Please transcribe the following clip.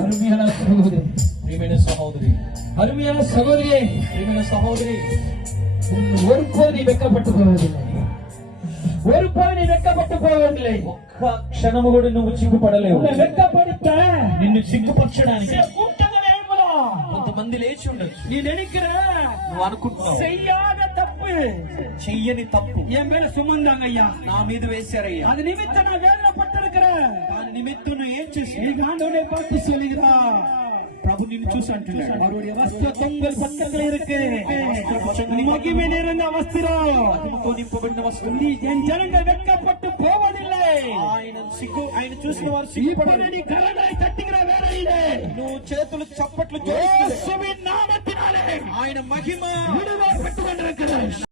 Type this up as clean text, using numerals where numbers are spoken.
அருமையான சகோதரி, பிரியமான சகோதரி, அருமையான சகோதரியே, பிரியமான சகோதரி, ஒருபோது நீ வெட்கப்பட்டு போவதில்லை, ஒருபோது நீ వెక్కపట్టు పోవట్లే. ఒక్క క్షణము కూడా నువ్వు సిగ్గుపడలేవు. వెక్కపడితే నిన్ను సిగ్గుపరచడానికి కొంతమంది లేచి ఉండొచ్చు. నీ నిனைக்கிற, నువ్వు అనుకుంటున్నావు చెయ్యాத తప్పు, చెయ్యని తప్పు என் மேல சுமந்தாங்க ஐயா, నా మీద వేశారయ్యా, அது நிமித்தம் நான் வேதனை பட்டிருக்கிறேன். దాని నిమిత్తం నువ్వు ఏం చేసి நீ ஆண்டவரை பார்த்து சொல்லுகிறா, பிரபு நின்னு చూసి అంటున్నాడు, அவருடைய வஸ்திரம் தொங்கல் பக்கத்துல இருக்கு, மகிமை நிறைந்த வஸ்திரம், மகிமைతో నింపబడిన వస్త్రం. నీ జనంగా వెక్కపట్టు పోవదిல்லை. ఆయన చూసిన వారు సిగ్గుపడరు. నీ కరడాయి తట్టిగిన వేళయిదే నువ్వు చేతులు చప్పట్లు చేస్తూ యేసువిన్ నామమునాలే ఆయన మహిమ విడుదల పెట్టుకొండిరుக்கிறார்.